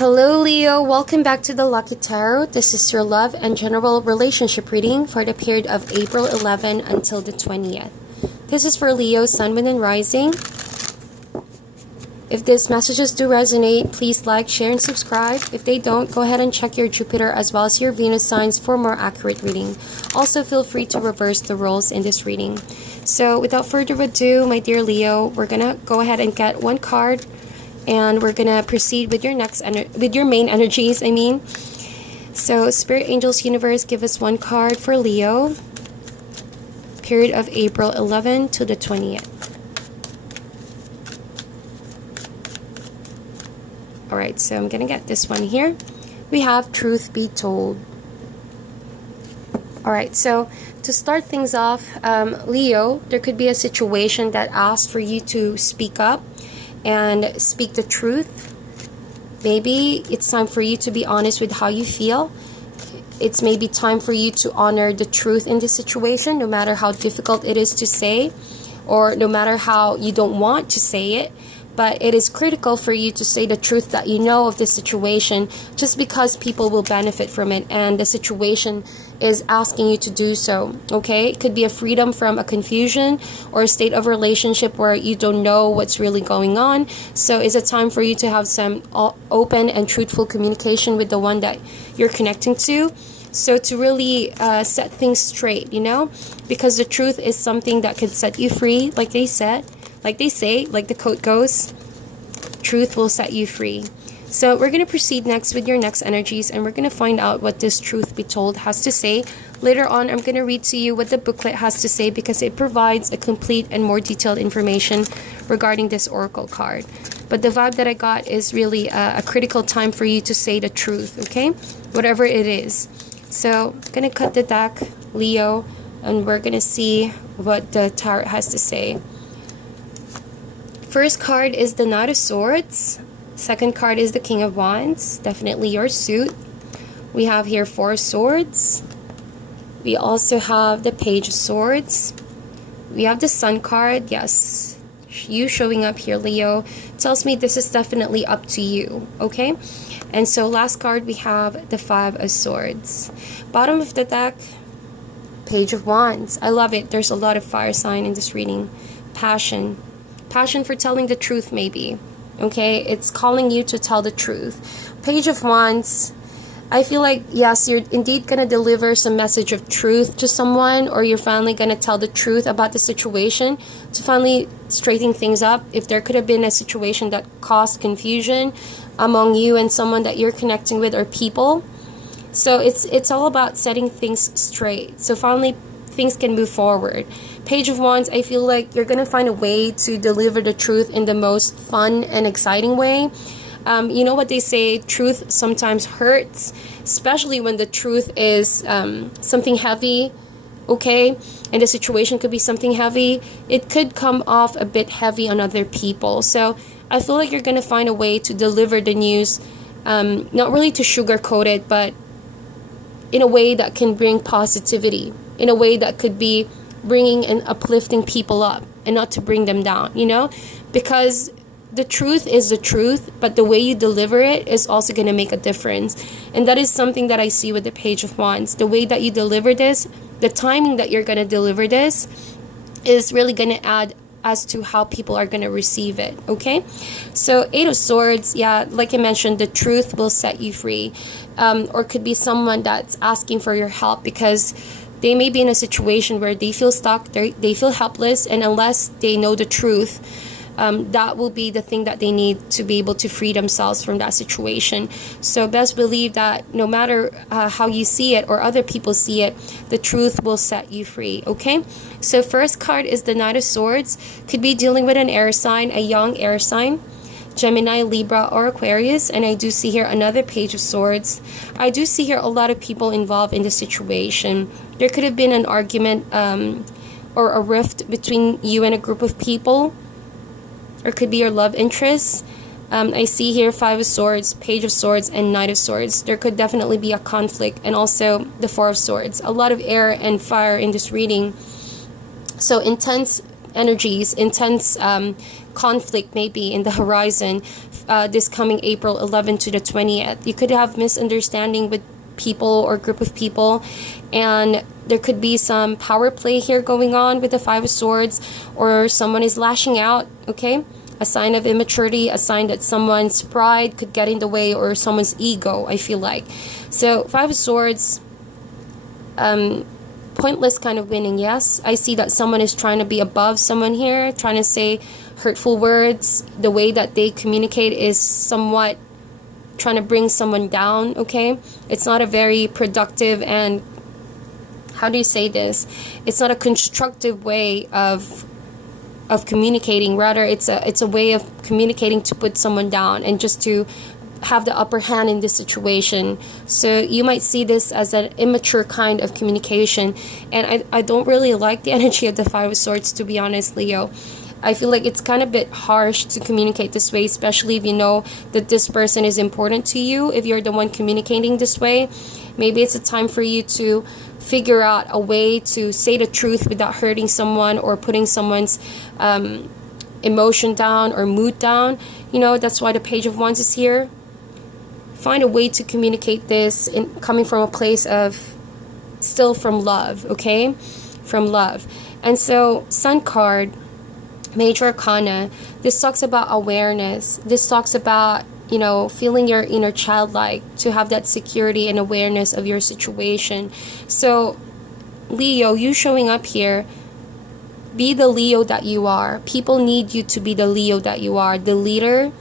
Hello Leo, welcome back to the Lucky Tarot. This is your love and general relationship reading for the period of April 11 until the 20th. This is for Leo, Sun, Moon, and Rising. If these messages do resonate, please like, share, and subscribe. If they don't, go ahead and check your Jupiter as well as your Venus signs for more accurate reading. Also, feel free to reverse the roles in this reading. So, without further ado, my dear Leo, we're gonna go ahead and get one card. And we're gonna proceed with your main energies. So Spirit, Angels, Universe, give us one card for Leo. Period of April 11 to the 20th. All right, so I'm gonna get this one here. We have Truth Be Told. All right, so to start things off, Leo, there could be a situation that asks for you to speak up and speak the truth. Maybe it's time for you to be honest with how you feel. It's maybe time for you to honor the truth in this situation, no matter how difficult it is to say, or no matter how you don't want to say it. But it is critical for you to say the truth that you know of this situation, just because people will benefit from it and the situation is asking you to do so. Okay, it could be a freedom from a confusion or a state of relationship where you don't know what's really going on. So it's a time for you to have some open and truthful communication with the one that you're connecting to. So to really set things straight, because the truth is something that could set you free, like they say, like the quote goes, truth will set you free. So we're going to proceed next with your next energies, and we're going to find out what this Truth Be Told has to say. Later on, I'm going to read to you what the booklet has to say, because it provides a complete and more detailed information regarding this oracle card. But the vibe that I got is really a critical time for you to say the truth, okay? Whatever it is. So I'm going to cut the deck, Leo, and we're going to see what the tarot has to say. First card is the Knight of Swords. Second card is the King of Wands. Definitely your suit. We have here 4 swords. We also have the Page of Swords. We have the Sun card. Yes, you showing up here, Leo, tells me this is definitely up to you. Okay. And so last card we have the 5 of Swords. Bottom of the deck, Page of Wands. I love it. There's a lot of fire sign in this reading. Passion for telling the truth, maybe. Okay, it's calling you to tell the truth. Page of Wands, I feel like, yes, you're indeed going to deliver some message of truth to someone, or you're finally going to tell the truth about the situation to finally straighten things up. If there could have been a situation that caused confusion among you and someone that you're connecting with, or people. So it's all about setting things straight. So finally things can move forward. Page of Wands, I feel like you're going to find a way to deliver the truth in the most fun and exciting way. You know what they say, truth sometimes hurts, especially when the truth is something heavy, okay? And the situation could be something heavy. It could come off a bit heavy on other people. So I feel like you're going to find a way to deliver the news, not really to sugarcoat it, but in a way that can bring positivity, in a way that could be bringing and uplifting people up and not to bring them down, because the truth is the truth, but the way you deliver it is also going to make a difference. And that is something that I see with the Page of Wands. The way that you deliver this, the timing that you're going to deliver this is really going to add as to how people are going to receive it. Okay, so 8 of Swords, yeah, like I mentioned, the truth will set you free. Or could be someone that's asking for your help because they may be in a situation where they feel stuck, they feel helpless, and unless they know the truth, that will be the thing that they need to be able to free themselves from that situation. So best believe that no matter how you see it or other people see it, the truth will set you free, okay? So first card is the Knight of Swords. Could be dealing with an air sign, a young air sign, Gemini, Libra, or Aquarius. And I do see here another Page of Swords. I do see here a lot of people involved in the situation. There could have been an argument or a rift between you and a group of people, or could be your love interest. I see here 5 of Swords, Page of Swords, and Knight of Swords. There could definitely be a conflict, and also the 4 of Swords. A lot of air and fire in this reading. So intense energies, intense conflict maybe in the horizon this coming April 11th to the 20th. You could have misunderstanding with people or group of people, and there could be some power play here going on with the Five of Swords, or someone is lashing out, okay? A sign of immaturity, a sign that someone's pride could get in the way, or someone's ego, I feel like. So Five of Swords, pointless kind of winning, yes. I see that someone is trying to be above someone here, trying to say hurtful words. The way that they communicate is somewhat trying to bring someone down, okay? It's not a very productive and, how do you say this? It's not a constructive way of communicating. Rather, it's a way of communicating to put someone down and just to have the upper hand in this situation. So you might see this as an immature kind of communication, and I don't really like the energy of the Five of Swords, to be honest, Leo. I feel like it's kind of a bit harsh to communicate this way, especially if you know that this person is important to you. If you're the one communicating this way, maybe it's a time for you to figure out a way to say the truth without hurting someone or putting someone's emotion down or mood down. You know, that's why the Page of Wands is here. Find a way to communicate this coming from a place of still from love, okay? From love. And so, Sun card, Major Arcana, this talks about awareness. This talks about, you know, feeling your inner childlike, to have that security and awareness of your situation. So, Leo, you showing up here, be the Leo that you are. People need you to be the Leo that you are. The leader,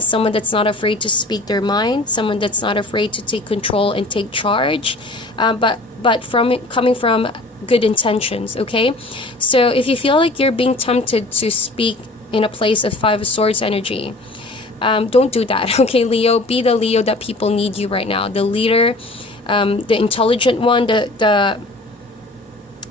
someone that's not afraid to speak their mind, someone that's not afraid to take control and take charge, but coming from good intentions, okay? So if you feel like you're being tempted to speak in a place of Five of Swords energy, don't do that, okay, Leo? Be the Leo that people need you right now. The leader, the intelligent one, the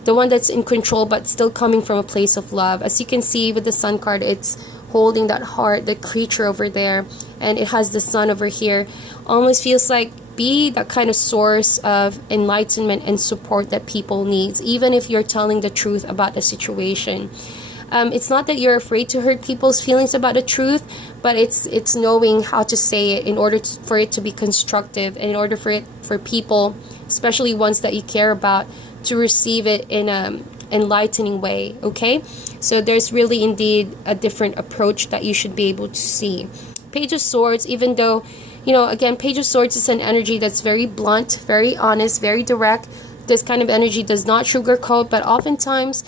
one that's in control but still coming from a place of love. As you can see with the Sun card, it's holding that heart, the creature over there, and it has the sun over here. Almost feels like be that kind of source of enlightenment and support that people need, even if you're telling the truth about the situation. It's not that you're afraid to hurt people's feelings about the truth, but it's knowing how to say it in order for it to be constructive, and in order for people, especially ones that you care about, to receive it in an enlightening way, okay? So there's really indeed a different approach that you should be able to see. Page of Swords, even though, you know, again, Page of Swords is an energy that's very blunt, very honest, very direct. This kind of energy does not sugarcoat, but oftentimes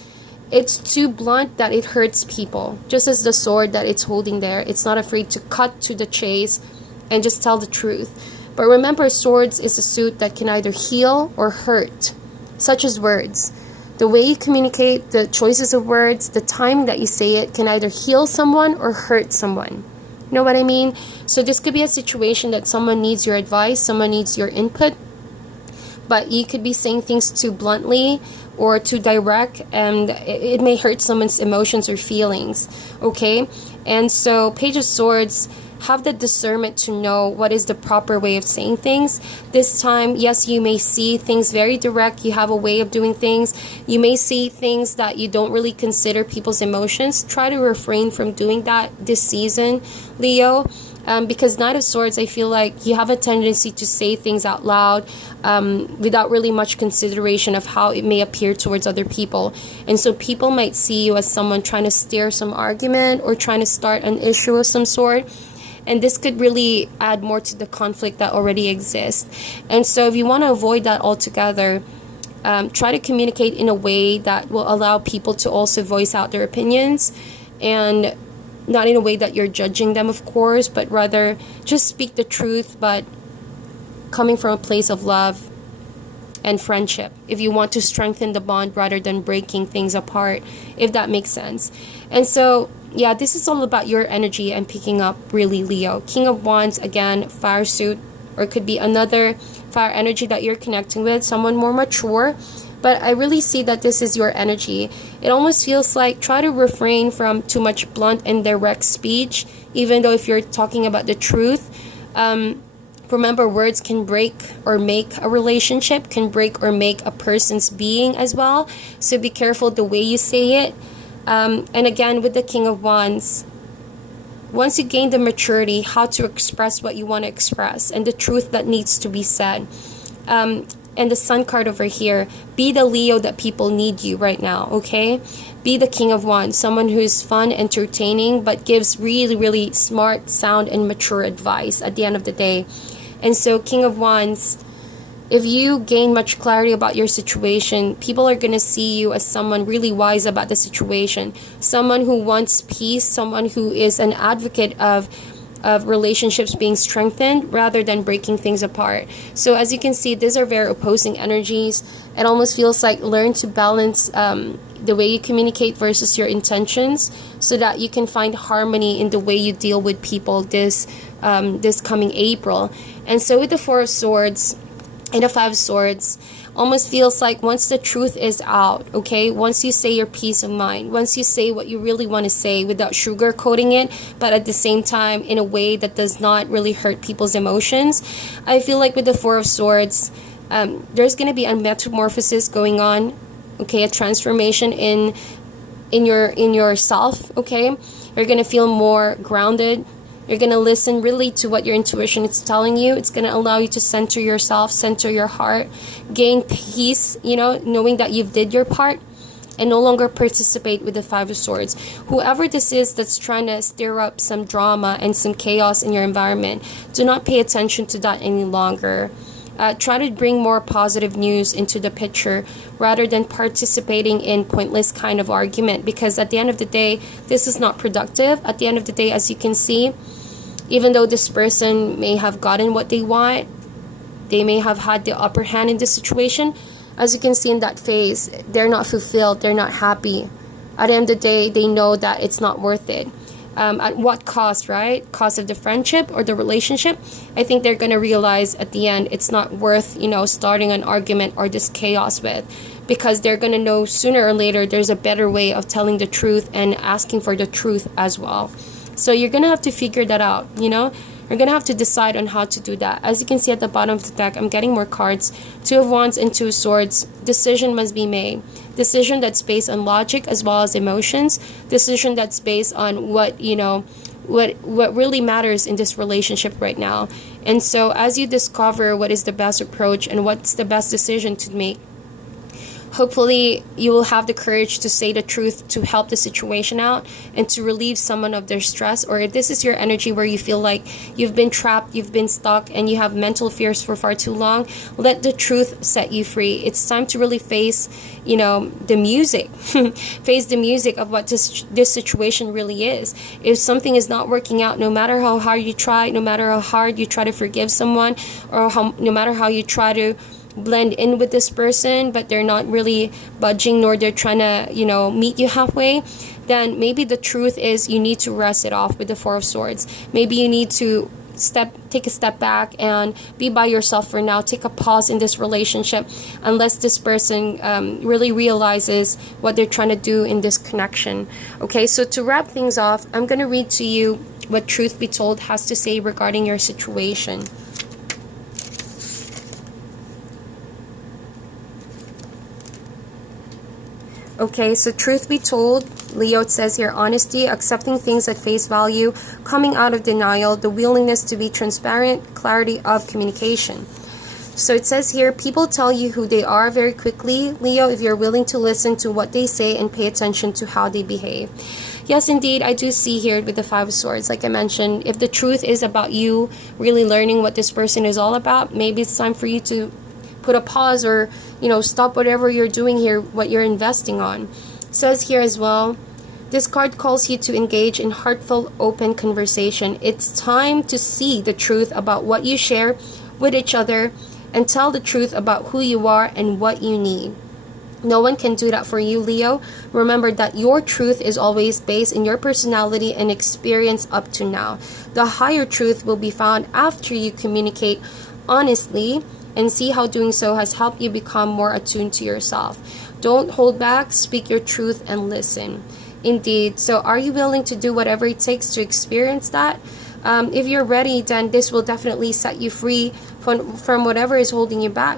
it's too blunt that it hurts people. Just as the sword that it's holding there, it's not afraid to cut to the chase and just tell the truth. But remember, swords is a suit that can either heal or hurt, such as words. The way you communicate, the choices of words, the timing that you say it can either heal someone or hurt someone. You know what I mean? So this could be a situation that someone needs your advice, someone needs your input, but you could be saying things too bluntly or too direct, and it may hurt someone's emotions or feelings, okay? And so Page of Swords, have the discernment to know what is the proper way of saying things. This time, yes, you may see things very direct. You have a way of doing things. You may see things that you don't really consider people's emotions. Try to refrain from doing that this season, Leo. Because Knight of Swords, I feel like you have a tendency to say things out loud without really much consideration of how it may appear towards other people. And so people might see you as someone trying to steer some argument or trying to start an issue of some sort. And this could really add more to the conflict that already exists. And so if you want to avoid that altogether, try to communicate in a way that will allow people to also voice out their opinions, and not in a way that you're judging them, of course, but rather just speak the truth, but coming from a place of love and friendship, if you want to strengthen the bond rather than breaking things apart, if that makes sense. And so yeah, this is all about your energy I'm picking up, really, Leo. King of Wands, again, fire suit, or it could be another fire energy that you're connecting with, someone more mature. But I really see that this is your energy. It almost feels like try to refrain from too much blunt and direct speech, even though if you're talking about the truth. Remember, words can break or make a relationship, can break or make a person's being as well. So be careful the way you say it. And again, with the King of Wands, once you gain the maturity, how to express what you want to express and the truth that needs to be said. And the Sun card over here, be the Leo that people need you right now, okay? Be the King of Wands, someone who's fun, entertaining, but gives really, really smart, sound, and mature advice at the end of the day. And so, King of Wands, if you gain much clarity about your situation, people are going to see you as someone really wise about the situation, someone who wants peace, someone who is an advocate of relationships being strengthened rather than breaking things apart. So as you can see, these are very opposing energies. It almost feels like learn to balance the way you communicate versus your intentions, so that you can find harmony in the way you deal with people this coming April. And so with the Four of Swords and the Five of Swords, almost feels like once the truth is out, okay, once you say your peace of mind, once you say what you really want to say without sugarcoating it, but at the same time in a way that does not really hurt people's emotions, I feel like with the Four of Swords, there's going to be a metamorphosis going on, okay, a transformation in yourself, okay. You're going to feel more grounded. You're going to listen really to what your intuition is telling you. It's going to allow you to center yourself, center your heart, gain peace, knowing that you've did your part, and no longer participate with the Five of Swords. Whoever this is that's trying to stir up some drama and some chaos in your environment, do not pay attention to that any longer. Try to bring more positive news into the picture rather than participating in pointless kind of argument, because at the end of the day, this is not productive. At the end of the day, as you can see, even though this person may have gotten what they want, they may have had the upper hand in this situation, as you can see in that phase, they're not fulfilled, they're not happy. At the end of the day, they know that it's not worth it. At what cost, right? Cost of the friendship or the relationship? I think they're going to realize at the end it's not worth, starting an argument or this chaos with, because they're going to know sooner or later there's a better way of telling the truth and asking for the truth as well. So you're going to have to figure that out, You're going to have to decide on how to do that. As you can see at the bottom of the deck, I'm getting more cards. Two of Wands and Two of Swords. Decision must be made. Decision that's based on logic as well as emotions. Decision that's based on what really matters in this relationship right now. And so as you discover what is the best approach and what's the best decision to make, hopefully you will have the courage to say the truth to help the situation out and to relieve someone of their stress. Or if this is your energy where you feel like you've been trapped, you've been stuck, and you have mental fears for far too long, let the truth set you free. It's time to really face, the music. Face the music of what this situation really is. If something is not working out, no matter how hard you try, no matter how hard you try to forgive someone, or no matter how you try to blend in with this person, but they're not really budging, nor they're trying to meet you halfway, then maybe the truth is you need to rest it off with the Four of Swords. Maybe you need to take a step back and be by yourself for now. Take a pause in this relationship unless this person really realizes what they're trying to do in this connection. Okay, so to wrap things off, I'm going to read to you what Truth Be Told has to say regarding your situation. Okay, so truth be told, Leo, it says here, honesty, accepting things at face value, coming out of denial, the willingness to be transparent, clarity of communication. So it says here, people tell you who they are very quickly, Leo, if you're willing to listen to what they say and pay attention to how they behave. Yes, indeed, I do see here with the Five of Swords, like I mentioned, if the truth is about you really learning what this person is all about, maybe it's time for you to put a pause or stop whatever you're doing here, what you're investing on. It says here as well, this card calls you to engage in heartfelt, open conversation. It's time to see the truth about what you share with each other and tell the truth about who you are and what you need. No one can do that for you, Leo. Remember that your truth is always based in your personality and experience up to now. The higher truth will be found after you communicate honestly and see how doing so has helped you become more attuned to yourself. Don't hold back, speak your truth, and listen. Indeed. So are you willing to do whatever it takes to experience that? If you're ready, then this will definitely set you free from whatever is holding you back.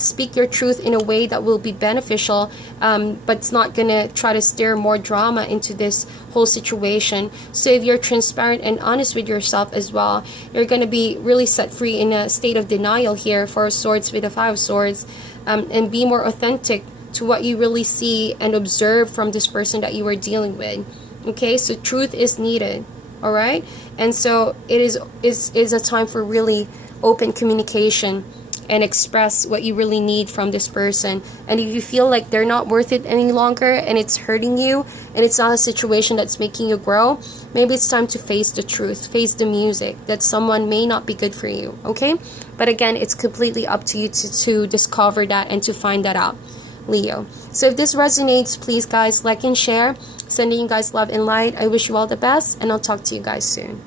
speak your truth in a way that will be beneficial, but it's not gonna try to stir more drama into this whole situation. So if you're transparent and honest with yourself as well, you're gonna be really set free in a state of denial here, Four of Swords with the Five of Swords, and be more authentic to what you really see and observe from this person that you are dealing with. Okay, so truth is needed. All right, and so it is a time for really open communication and express what you really need from this person. And if you feel like they're not worth it any longer and it's hurting you and it's not a situation that's making you grow, maybe it's time to face the truth, face the music that someone may not be good for you. Okay, but again, it's completely up to you to discover that and to find that out, Leo. So if this resonates, please guys like and share. Sending you guys love and light. I wish you all the best, and I'll talk to you guys soon.